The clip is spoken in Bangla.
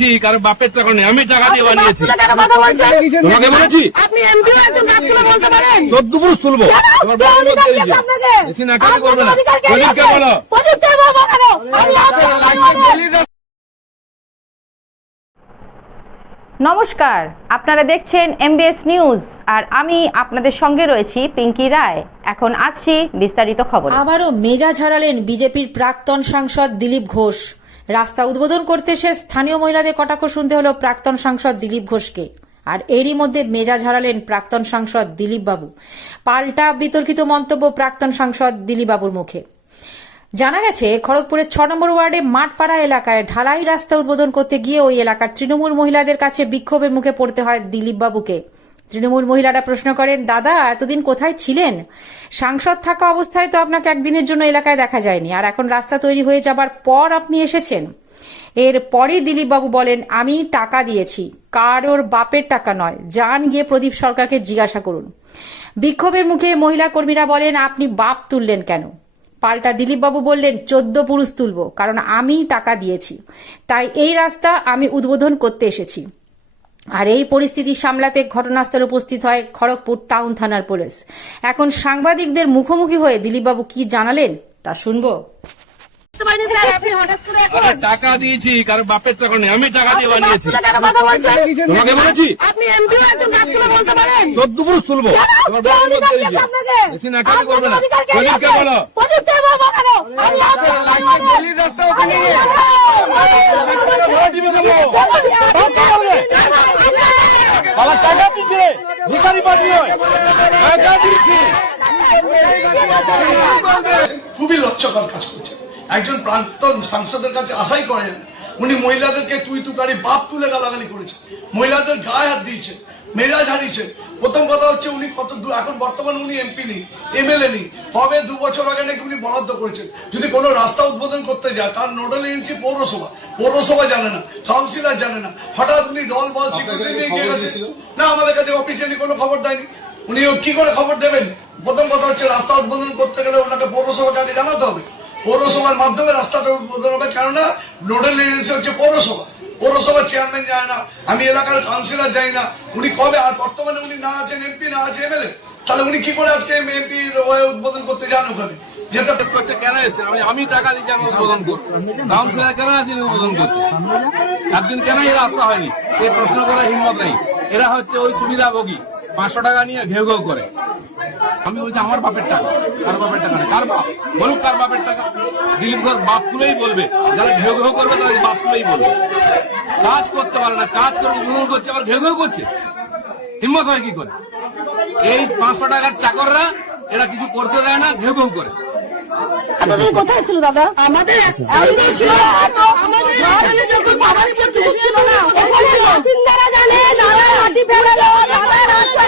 দিয়েছি কারও বাপের টাকা নেই। আমি টাকা দিয়ে বানিয়েছি? তোমাকে বলেছি। আপনি এমপি একজন বাপ তুলে বলতে পারেন। চোদ্দ পুরুষ তুলবো। করবে না? বলো। নমস্কার। আপনারা দেখছেন এমবিএস নিউজ আর আমি আপনাদের সঙ্গে রয়েছি পিঙ্কি রায়। এখন আসছি বিস্তারিত খবর। আবারও মেজাজ হারালেন বিজেপির প্রাক্তন সাংসদ দিলীপ ঘোষ। রাস্তা উদ্বোধন করতে এসে স্থানীয় মহিলাদের কটাক্ষ শুনতে হলো প্রাক্তন সাংসদ দিলীপ ঘোষকে। আর এরই মধ্যে মেজাজ হারালেন প্রাক্তন সাংসদ দিলীপ বাবু। পাল্টা বিতর্কিত মন্তব্য প্রাক্তন সাংসদ দিলীপ বাবুর মুখে। জানা গেছে, খড়গপুরের ছ নম্বর ওয়ার্ডে মাঠপাড়া এলাকায় ঢালাই রাস্তা উদ্বোধন করতে গিয়ে ওই এলাকার তৃণমূল মহিলাদের কাছে বিক্ষোভের মুখে পড়তে হয় দিলীপ বাবুকে। তৃণমূল মহিলারা প্রশ্ন করেন, দাদা, এতদিন কোথায় ছিলেন? সাংসদ থাকা অবস্থায় তো আপনাকে একদিনের জন্য এলাকায় দেখা যায়নি। আর এখন রাস্তা তৈরি হয়ে যাবার পর আপনি এসেছেন? এর পরে দিলীপবাবু বলেন, আমি টাকা দিয়েছি। কারোর বাপের টাকা নয়। যান গিয়ে প্রদীপ সরকারকে জিজ্ঞাসা করুন। বিক্ষোভের মুখে মহিলা কর্মীরা বলেন, আপনি বাপ তুললেন কেন? পাল্টা দিলীপবাবু বললেন, চোদ্দ পুরুষ তুলব, কারণ আমি টাকা দিয়েছি। তাই এই রাস্তা আমি উদ্বোধন করতে এসেছি। আর এই পরিস্থিতি সামলাতে ঘটনাস্থলে উপস্থিত হয় খড়গপুর টাউন থানার পুলিশ। এখন সাংবাদিকদের মুখোমুখি হয়ে দিলীপবাবু কি জানালেন তা শুনব। বুঝতে পারিনি স্যার, আপনি হঠাৎ করে এখন- আরে টাকা দিয়েছি কারও বাপের টাকা নেই আমি টাকা দিয়ে বানিয়েছি? তোমাকে বলেছি। চোদ্দ পুরুষ তুলবো? বেশি করবে না। প্রদীপকে বলো বলব কেন? আমি আপনাকে বলব। গলির রাস্তাও তুলে দেবো। বাবা টাকা দিচ্ছে ভিখারি পার্টি হয় টাকা দিচ্ছি খুবই লজ্জাকর কাজ করছে একজন প্রাক্তন সাংসদের কাছে আশাই করেন। উনি মহিলাদেরকে তুই তুকারি, বাপ তুলে গালাগালি করেছে মহিলাদের গায়ে হাত দিয়েছে মেজাজ হারিয়েছে প্রথম কথা হচ্ছে উনি কত দূর এখন বর্তমানে উনি এমপি নেই এমএলএ নেই। কবে দু বছর আগে নাকি উনি বরাদ্দ করেছেন। যদি কোনো রাস্তা উদ্বোধন করতে যায় তার নোডাল এজেন্সি পৌরসভা। পৌরসভা জানে না কাউন্সিলর জানে না। হঠাৎ উনি দল বল সিকিউরিটি নিয়ে গিয়ে গেছে। না আমাদের কাছে অফিসিয়ালি কোনো খবর দেয়নি। উনি কি করে খবর দেবেন? প্রথম কথা হচ্ছে রাস্তা উদ্বোধন করতে গেলে ওনাকে পৌরসভাকে আগে জানাতে হবে। পৌরসভার মাধ্যমে রাস্তাটা উদ্বোধন হবে। কেননা নোডাল এজেন্সি হচ্ছে পৌরসভা। পৌরসভার চেয়ারম্যান যায় না, আমি এলাকার কাউন্সিলর যাই না, উনি কবে আর বর্তমানে উনি না আছেন এমপি না আছে এমএলএ তাহলে উনি কি করে আজকে এমপি হয়ে উদ্বোধন করতে যান ওখানে? আমি রাস্তা হয়নি? প্রশ্ন নেই। এরা হচ্ছে ওই সুবিধাভোগী। পাঁচশো টাকা নিয়ে ঘেউ ঘেউ করে। আমি বলছি, আমার বাপের টাকা। কার বাপের টাকা? কার বাপ? বলুক কার বাপের টাকা। দিলীপ ঘোষ বাপ তুলেই বলবে। যারা ঘেউ ঘেউ করবে, তারা বাপ তুলেই বলবে। কাজ করতে পারে না কাজ করে উদ্বোধন করছে আবার ঘেউ ঘেউ করছে হিম্মত হয় কি করে এই পাঁচশো টাকার চাকররা এরা কিছু করতে দেয় না ঘেউ ঘেউ করে এতদিন কোথায় ছিল দাদা আমাদের ছিল আমাদের এখানে যখন বাবার উপর কিছু ছিল না ওখানে বাসিন্দারা জানে যারা মাটি ফেলালো যারা রাস্তা